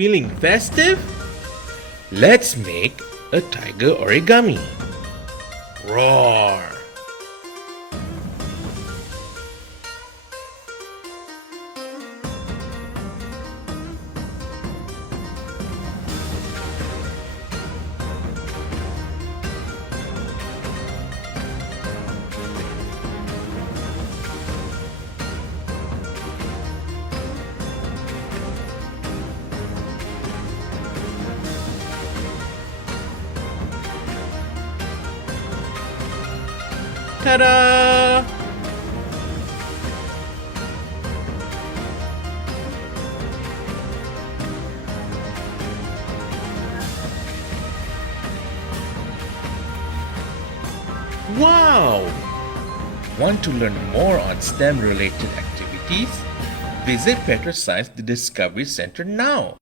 Feeling festive? Let's make a tiger origami. Roar! Ta-da! Wow! Want to learn more on STEM-related activities? Visit Petrosains, the Discovery Center now.